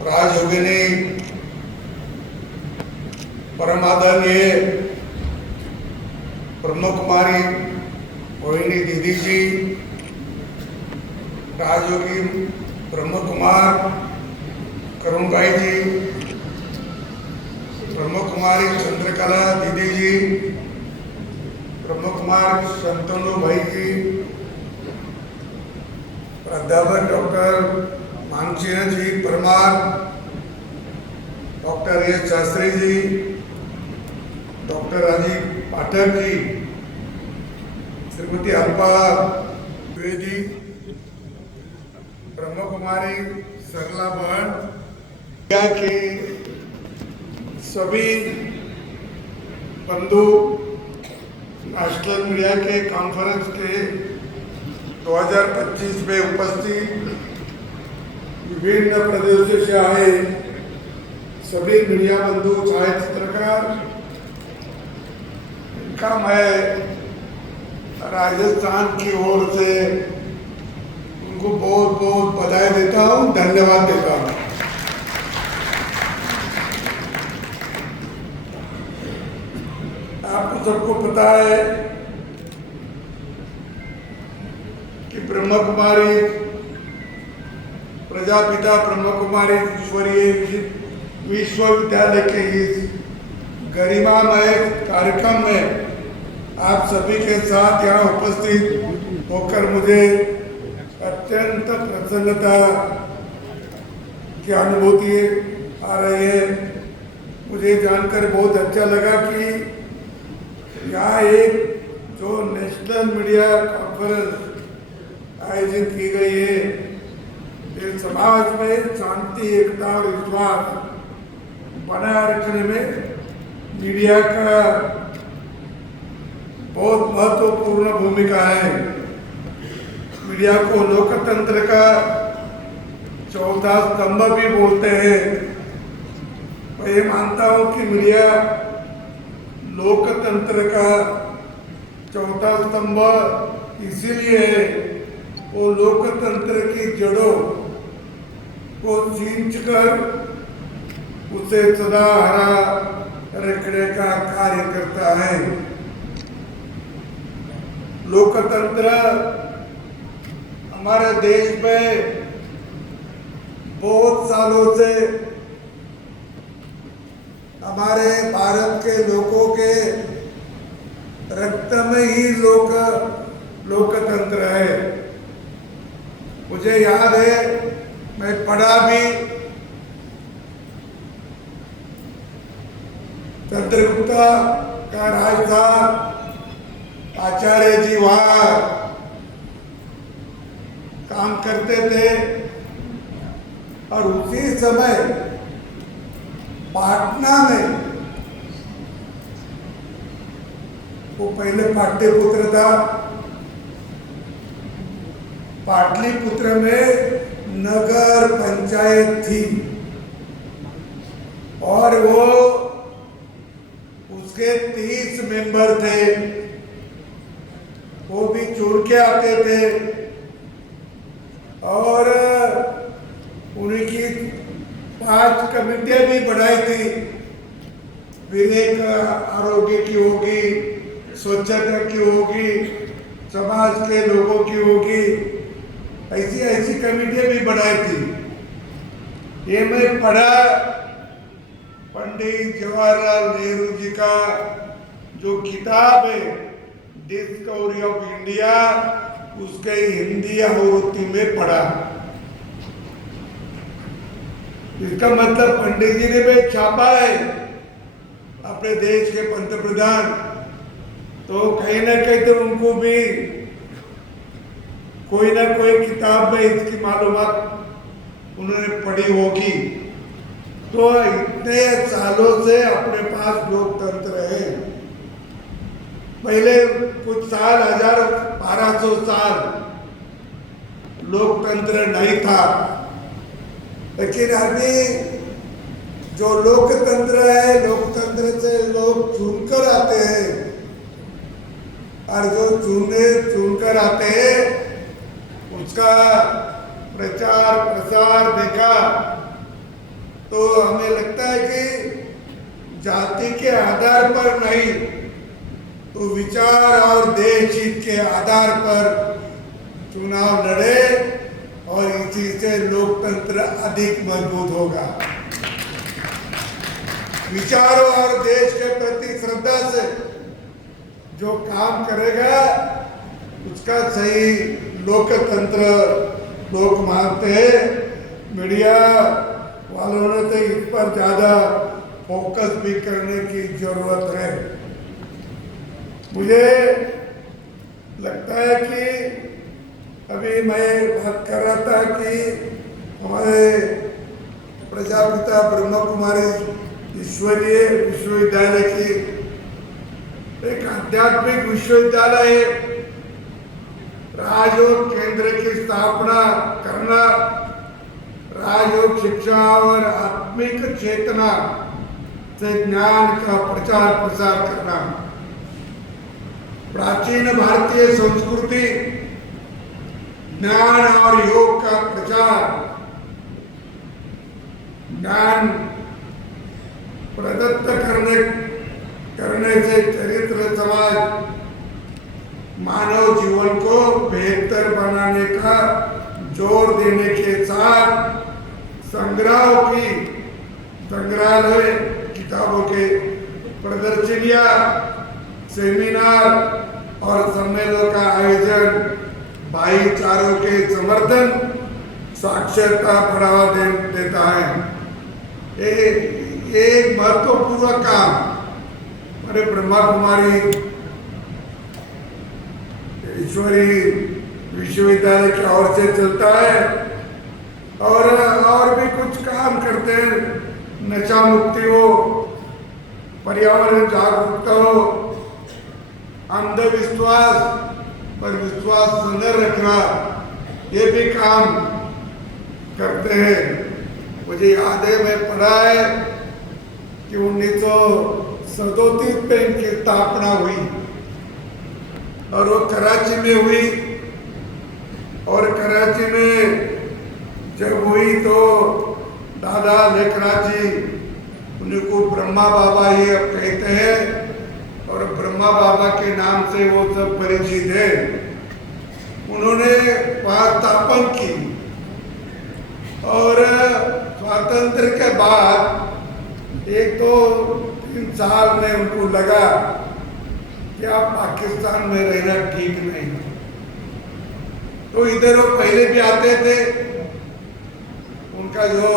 राजयोगिनी परमादरणीय ब्रह्म कुमारी मोहिनी दीदी जी, राजयोगी ब्रह्म कुमार करुण भाई जी, ब्रह्म कुमारी चंद्रकला दीदी जी, ब्रह्म कुमार शंतनु भाई जी, प्राध्यापक डॉक्टर मानसिंह जी Parmar, doctor S Shastri ji, doctor Rajiv Pathak ji, Shrimati Alpa Dwivedi, Brahma Kumari सरला बहन, के सभी बंधु नेशनल मीडिया के कॉन्फ्रेंस के 2025 में उपस्थित विभिन्न प्रदेशों से आए सभी मीडिया बंधु छाया चित्रकार, इनका मैं राजस्थान की ओर से उनको बहुत बहुत बधाई देता हूँ, धन्यवाद देता हूँ। आपको सबको पता है कि ब्रह्म कुमारी प्रजापिता ब्रह्म कुमारी ईश्वरीय विश्वविद्यालय के इस गरिमामय कार्यक्रम में आप सभी के साथ यहाँ उपस्थित होकर मुझे अत्यंत प्रसन्नता की अनुभूति आ रही है। मुझे जानकर बहुत अच्छा लगा कि यहाँ एक जो नेशनल मीडिया कॉन्फ्रेंस आयोजित की गई है, ये समाज में शांति, एकता और विश्वास बनाए रखने में मीडिया का बहुत महत्वपूर्ण भूमिका है। मीडिया को लोकतंत्र का चौथा स्तंभ भी बोलते हैं। मैं ये मानता हूँ कि मीडिया लोकतंत्र का चौथा स्तंभ इसीलिए है, वो लोकतंत्र की जड़ों को खींचकर उसे सदा हरा रखने का कार्य करता है। लोकतंत्र हमारे देश में बहुत सालों से हमारे भारत के लोगों के रक्त में ही लोकतंत्र है। मुझे याद है, मैं पढ़ा भी, चंद्रगुप्त का राज था, आचार्य जी वहाँ काम करते थे और उसी समय पाटना में वो पहले पाटलिपुत्र था, पाटलिपुत्र में नगर पंचायत थी और वो उसके 30 मेंबर थे, वो भी चुन के आते थे और उनकी 5 कमेटियां भी बनाई थी। विवेक आरोग्य की होगी, स्वच्छता की होगी, समाज के लोगों की होगी, ऐसी कमेटियां भी बनाई थी। ये मैं पढ़ा, पंडित जवाहरलाल नेहरू जी का जो किताब है डिस्कवरी ऑफ इंडिया, उसके हिंदी आवृत्ति में पढ़ा। इसका मतलब पंडित जी ने भी छापा है अपने देश के पंतप्रधान, तो कहीं ना कहीं तो उनको भी कोई ना कोई किताब में इसकी मालूमात उन्होंने पढ़ी होगी। तो इतने सालों से अपने पास लोकतंत्र है। पहले कुछ साल 1200 साल लोकतंत्र नहीं था, लेकिन अभी जो लोकतंत्र है, लोकतंत्र से लोग चुनकर आते हैं और जो चुनकर आते हैं उसका प्रचार प्रसार देखा तो हमें लगता है कि जाति के आधार पर नहीं तो विचार और देश हित के आधार पर चुनाव लड़े और इसी से लोकतंत्र अधिक मजबूत होगा। विचारों और देश के प्रति श्रद्धा से जो काम करेगा उसका सही लोकतंत्र लोग मानते हैं। मीडिया वालों ने तो इस पर ज्यादा फोकस भी करने की जरूरत है। मुझे लगता है कि अभी मैं बात कर रहा था कि हमारे प्रजापिता ब्रह्मा कुमारी ईश्वरीय विश्वविद्यालय की एक आध्यात्मिक विश्वविद्यालय है। राजयोग केंद्र की स्थापना करना, राजयोग शिक्षा और आत्मिक चेतना से ज्ञान का प्रचार प्रसार करना, प्राचीन भारतीय संस्कृति ज्ञान और योग का प्रचार, ज्ञान प्रदत्त करने से चरित्र समाज मानव जीवन को बेहतर बनाने का जोर देने के साथ संग्रहालय किताबों के प्रदर्शनियां, सेमिनार और सम्मेलनों का आयोजन भाईचारों के समर्थन, साक्षरता बढ़ावा देता है। एक महत्वपूर्ण काम हमारे ब्रह्मा कुमारी ईश्वरी विश्वविद्यालय की ओर से चलता है और भी कुछ काम करते हैं। नशा मुक्ति हो, पर्यावरण जागरूकता हो, अंधविश्वास पर विश्वास न रखना, ये भी काम करते हैं। मुझे याद है मैं पढ़ा है कि 1937 में इनकी स्थापना हुई और वो कराची में हुई। और कराची में जब हुई तो दादा लेखराजी, उनको ब्रह्मा बाबा ये अब कहते हैं और ब्रह्मा बाबा के नाम से वो सब परिचित है। उन्होंने वहाँ स्थापन की और स्वातंत्र के बाद 1-2-3 साल में उनको लगा कि आप पाकिस्तान में रहना ठीक नहीं, तो इधर वो पहले भी आते थे। उनका जो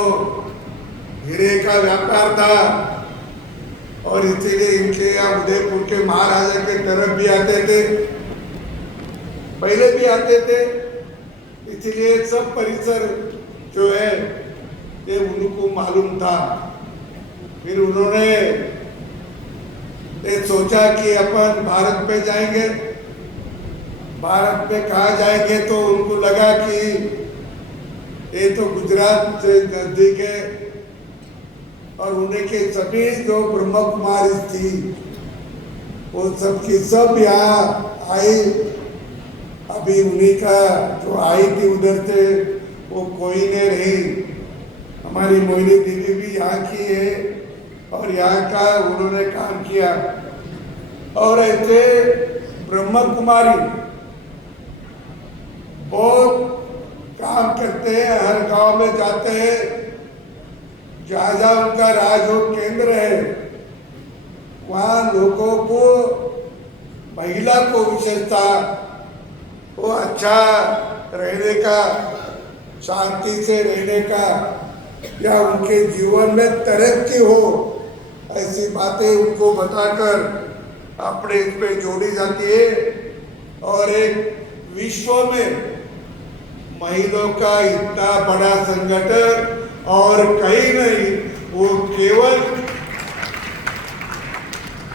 हीरे का व्यापार था और इसीलिए इनके यहाँ उदयपुर के महाराजा के तरफ भी आते थे, पहले भी आते थे। इसीलिए सब परिसर जो है ये उनको मालूम था। फिर उन्होंने ये सोचा कि अपन भारत पे जाएंगे। भारत पे कहाँ जाएंगे तो उनको लगा कि ये तो गुजरात से नजदीक है और उन्हें के सभी जो ब्रह्मा कुमारी थी वो सब की सब यहाँ आई। अभी उन्हीं का जो आई थी उधर से वो कोई नहीं रही। हमारी मोहिनी देवी भी यहाँ की है और यहाँ का उन्होंने काम किया। और ऐसे ब्रह्मा कुमारी बहुत काम करते हैं, हर गांव में जाते हैं। जहाँ जहाँ उनका राजयोग केंद्र है वहाँ लोगों को, महिला को विशेषता वो अच्छा रहने का, शांति से रहने का या उनके जीवन में तरक्की हो, ऐसी बातें उनको बताकर अपने इस पे जोड़ी जाती है। और एक विश्व में महिलाओं का इतना बड़ा संगठन और कहीं नहीं, वो केवल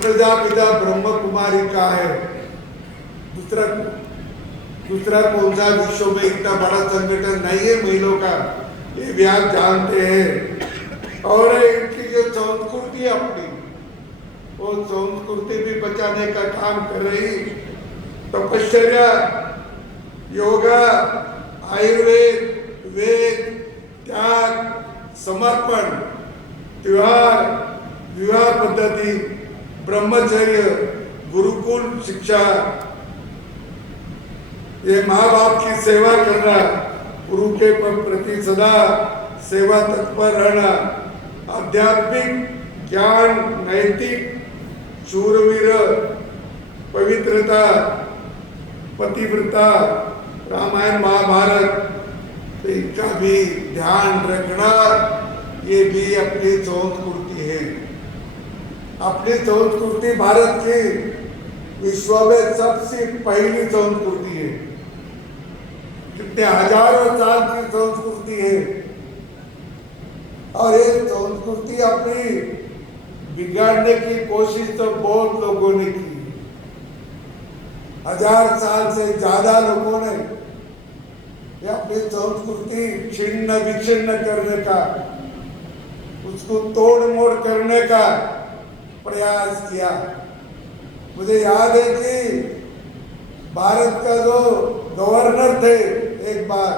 प्रजापिता ब्रह्म कुमारी का है। दूसरा कौन सा विश्व में इतना बड़ा संगठन नहीं है महिलाओं का, ये भी आप जानते हैं। और इनकी जो संस्कृति है अपनी, वो संस्कृति भी बचाने का काम कर रही। तपश्चर्या, योगा, आयुर्वेद, वेद, त्याग, समर्पण, त्योहार, विवाह पद्धति, ब्रह्मचर्य, गुरुकुल शिक्षा, ये माँ बाप की सेवा करना, गुरु के प्रति सदा सेवा तत्पर रहना, आध्यात्मिक ज्ञान, नैतिक, शूरवीर, पवित्रता, पतिव्रता, रामायण महाभारत, तो इनका भी ध्यान रखना, ये भी अपनी संस्कृति है। अपनी संस्कृति भारत की विश्व में सबसे पहली संस्कृति है। कितने हजारों साल की संस्कृति है और ये संस्कृति अपनी बिगाड़ने की कोशिश तो बहुत लोगों ने की। 1000 साल से ज्यादा लोगों ने अपनी संस्कृति छिन्न विच्छिन्न करने का, उसको तोड़ मोड़ करने का प्रयास किया। मुझे याद है कि भारत का जो गवर्नर थे एक बार,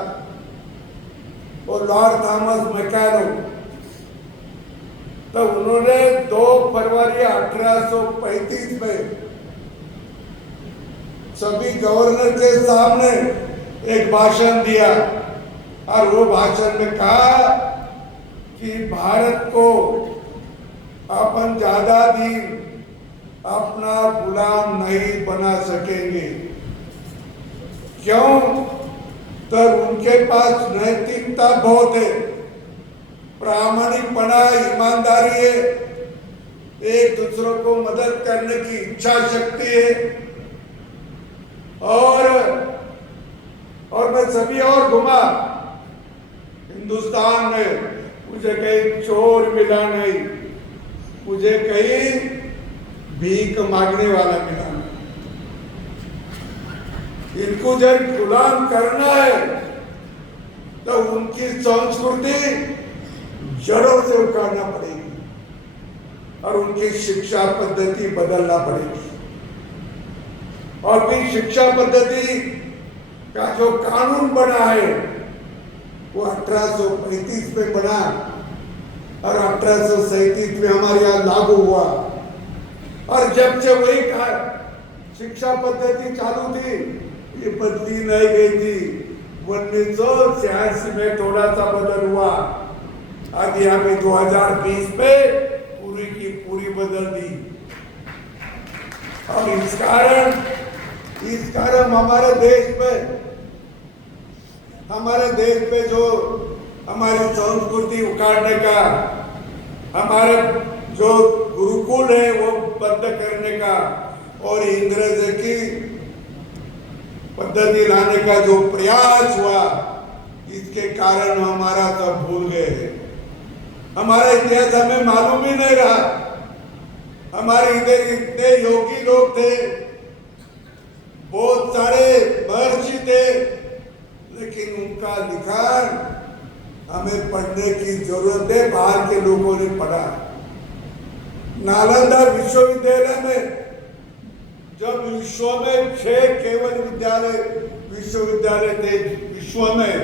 वो लॉर्ड थॉमस मैकानो, तो उन्होंने 2 फरवरी 1835 में सभी गवर्नर के सामने एक भाषण दिया और वो भाषण में कहा कि भारत को अपन ज्यादा दिन अपना गुलाम नहीं बना सकेंगे। क्यों? तो उनके पास नैतिकता बहुत है, प्रामाणिकपना, ईमानदारी है, एक दूसरों को मदद करने की इच्छा शक्ति है। और मैं सभी और घुमा हिंदुस्तान में, मुझे कहीं चोर मिला नहीं, मुझे कहीं भीख मांगने वाला मिला नहीं। इनको जब गुलाम करना है तो उनकी संस्कृति जड़ों से उखाड़ना पड़ेगी और उनकी शिक्षा पद्धति बदलना पड़ेगी। और फिर शिक्षा पद्धति का जो कानून बना है वो 1835 में बना और 1837 में हमारे यहाँ लागू हुआ। और जब से वही शिक्षा पद्धति चालू थी, ये बदली नहीं गई थी। 1986 में थोड़ा सा बदल हुआ, अब यहाँ पे 2020 में पूरी की पूरी बदल दी। और इस कारण हमारे देश पे जो हमारी संस्कृति उखाड़ने का, हमारे जो गुरुकुल है वो बंद करने का और अंग्रेज की पद्धति लाने का जो प्रयास हुआ, इसके कारण हमारा सब भूल गए। हमारा इतिहास हमें मालूम ही नहीं रहा। हमारे इधर इतने योगी लोग थे, बहुत सारे महर्षि थे, लेकिन उनका लिखान हमें पढ़ने की जरूरत है। बाहर के लोगों ने पढ़ा। नालंदा विश्वविद्यालय में जब विश्व में 6 केवल विश्वविद्यालय थे, विश्व में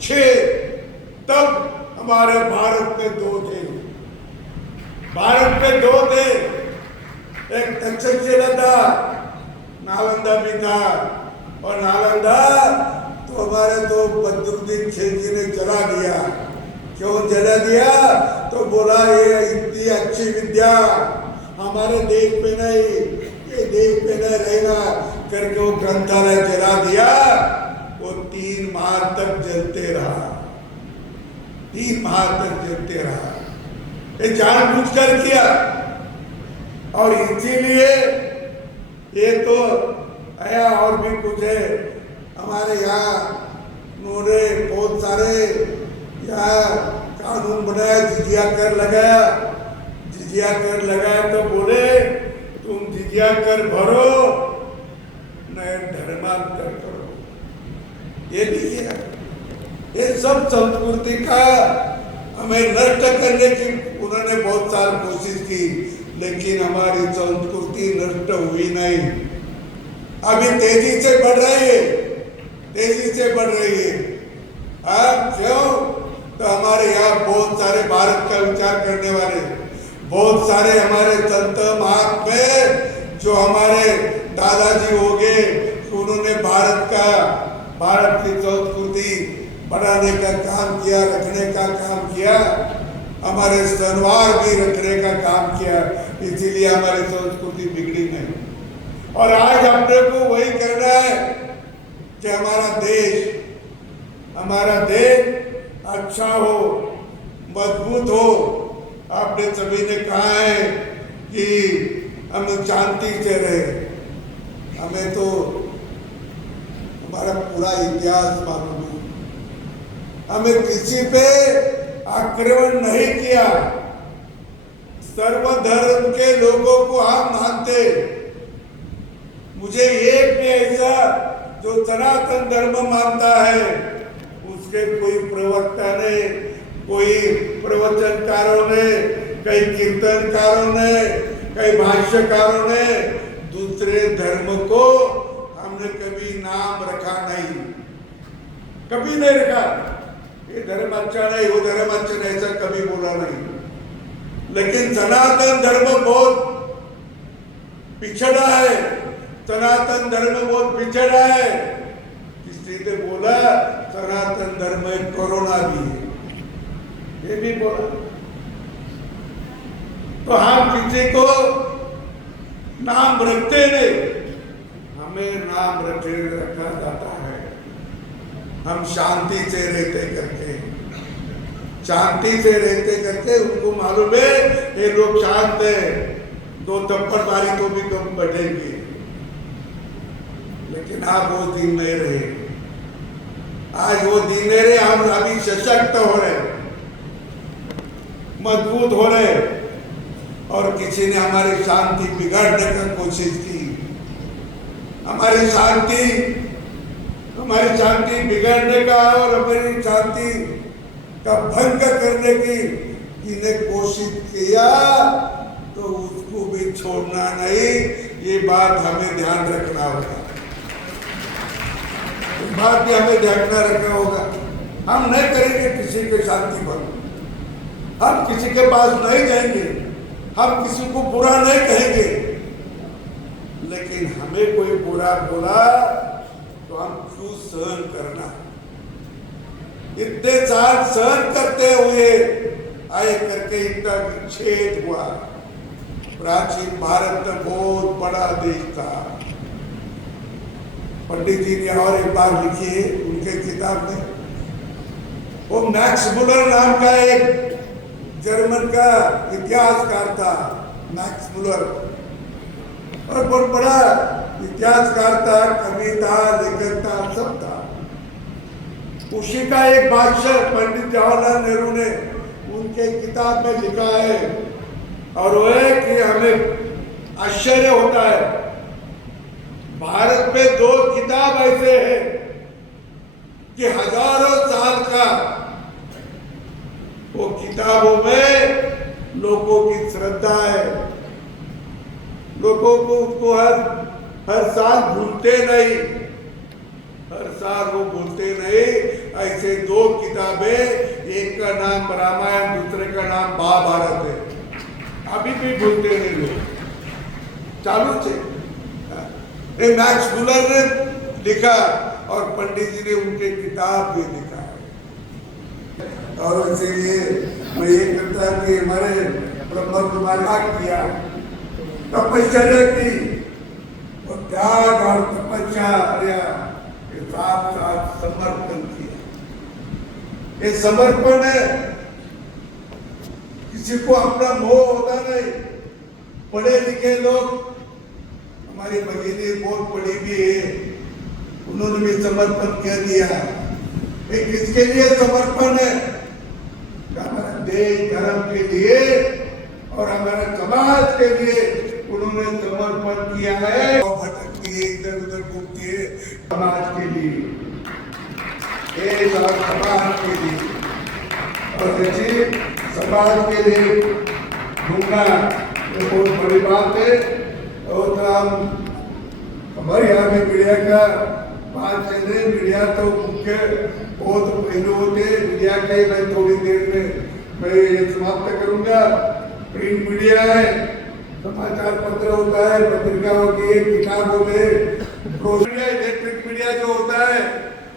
6, तब हमारे भारत में 2 थे। भारत में 2 थे, एक तक्षशिला था, नालंदा भी था। और नालंदा तो हमारे तो बदरुद्दीन खिलजी ने जला दिया। क्यों जला दिया? तो बोला ये इतनी अच्छी विद्या हमारे देश में नहीं, ये देश में नहीं रहेगा करके वो ग्रंथालय जला दिया। वो 3 माह तक जलते रहा, 3 माह तक जलते रहा। ये जानबूझकर किया। और इसीलिए ये तो आया। और भी कुछ है हमारे यहाँ, उन्होंने बहुत सारे यहाँ कानून बनाया, जिजिया कर लगाया। जिजिया कर लगाया तो बोले तुम जिजिया कर भरो, नए धर्मांतर करो। ये भी किया। ये सब संस्कृति का हमें नष्ट करने की उन्होंने बहुत सारी कोशिश की, लेकिन हमारी संस्कृति नष्ट हुई नहीं। अभी तेजी से बढ़ रही है, तेजी से बढ़ रही है। हमारे यहाँ बहुत सारे भारत का विचार करने वाले, बहुत सारे हमारे संत महात्मा जो हमारे दादाजी हो गए, उन्होंने भारत की संस्कृति बढ़ाने का काम किया, रखने का काम किया, हमारे सनवार भी रखने का काम किया, इसीलिए हमारी संस्कृति बिगड़ी नहीं। और आज अपने को वही करना है कि हमारा देश अच्छा हो, मजबूत हो। आपने सभी ने कहा है कि हम शांति से रहे, हमें तो हमारा पूरा इतिहास मालूम है, हमें किसी पे आक्रमण नहीं किया, सर्वधर्म के लोगों को हम मानते। मुझे एक भी ऐसा जो सनातन धर्म मानता है, उसके कोई प्रवक्ता ने, कोई प्रवचनकारों ने, कई कीर्तनकारों ने, कई भाष्यकारों ने दूसरे धर्म को हमने कभी नाम रखा नहीं, कभी नहीं रखा। ये धर्म अच्छा नहीं, वो धर्म अच्छा नहीं, ऐसा कभी बोला नहीं। लेकिन सनातन धर्म बहुत पिछड़ा है, सनातन धर्म बहुत पिछड़ा है। किसी ने बोला सनातन धर्म में कोरोना भी है, ये भी बोला। तो हम किसी को नाम रखते नहीं, हमें नाम रखा जाता है। हम शांति से रहते करके उनको मालूम है ये लोग शांत है, दो थप्पड़ मारी तो भी कम बढ़ेगी। लेकिन आप वो दिन नहीं रहे, आज वो दिन नहीं रहे। हम अभी सशक्त हो रहे, मजबूत हो रहे, और किसी ने हमारी शांति बिगाड़ने का कोशिश की, हमारी शांति बिगाड़ने का और हमारी शांति का भंग करने की इन्हें कोशिश किया, तो उसको भी छोड़ना नहीं। ये बात हमें ध्यान रखना होगा, बात भी हमें ध्यान रखना होगा। हम नहीं करेंगे किसी के शांति भंग, हम किसी के पास नहीं जाएंगे, हम किसी को बुरा नहीं कहेंगे। लेकिन हमें कोई बुरा बोला तो हम क्यों सहन करना? इतने साल सहन करते हुए आए करके इतना विच्छेद हुआ। प्राचीन भारत में बहुत बड़ा देश था। पंडित जी ने और एक बार लिखी है उनके किताब में, वो मैक्स मुलर नाम का एक जर्मन का इतिहासकार था, मैक्स मुलर, और बहुत बड़ा इतिहासकार था, कवि था, लेखक था, सब था। उसी का एक भाष्य पंडित जवाहरलाल नेहरू ने उनके किताब में लिखा है, और वो है कि हमें आश्चर्य होता है, भारत में 2 किताब ऐसे हैं कि हजारों साल का वो किताबों में लोगों की श्रद्धा है, लोगों को उसको हर साल भूलते नहीं, हर साल वो भूलते नहीं। ऐसे 2 किताबें, एक का नाम रामायण, दूसरे का नाम महाभारत है, अभी भी भूलते नहीं लोग, चालू से। ये मैक्स मुलर ने लिखा और पंडित जी ने उनके किताब भी लिखा है। और इसीलिए मैं ये कहता हूँ कि हमारे ब्रह्म कुमार किया, तपश्चर्या की, और त्याग और तपस्या के साथ साथ समर्पण किया। ये समर्पण है, किसी को अपना मोह होता नहीं। पढ़े लिखे लोग, हमारी भगिनी बहुत पढ़ी भी है, उन्होंने भी समर्पण कर दिया। ये किसके लिए समर्पण है? हमारे देश धर्म के लिए और हमारे समाज के लिए उन्होंने समर्पण किया है। भटकती है, इधर उधर घूमती है, समाज के लिए, देश और समाज के लिए। और देखिए, समाज के लिए घूमना ये बहुत बड़ी बात है। और हम हमारे यहाँ में मीडिया का बात चल रही मीडिया तो मुख्य बहुत पहलू होते हैं मीडिया के। मैं थोड़ी देर में मैं ये समाप्त करूंगा। प्रिंट मीडिया है, समाचार पत्र होता है, पत्रिका होती है, किताब होते हैं, मीडिया इलेक्ट्रिक मीडिया जो होता है,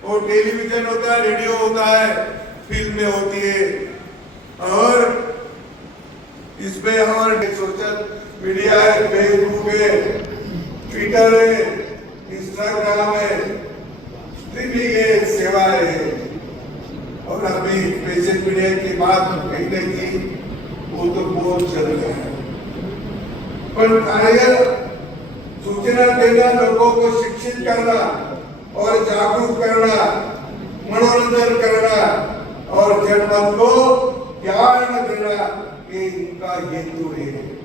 और टेलीविजन होता है, रेडियो होता है, फिल्में होती है, और इसमें हमारे सोशल मीडिया है, फेसबुक है, ट्विटर है, इंस्टाग्राम है, स्ट्रीमिंग है, सेवाएं है। और अभी प्रेसिंग मीडिया की बात कहने की वो तो बहुत चल रहा है, पर कार्य सूचना देना, लोगों को शिक्षित करना और जागरूक करना, मनोरंजन करना और जनमत को ज्ञान देना, ये इनका हेतु है।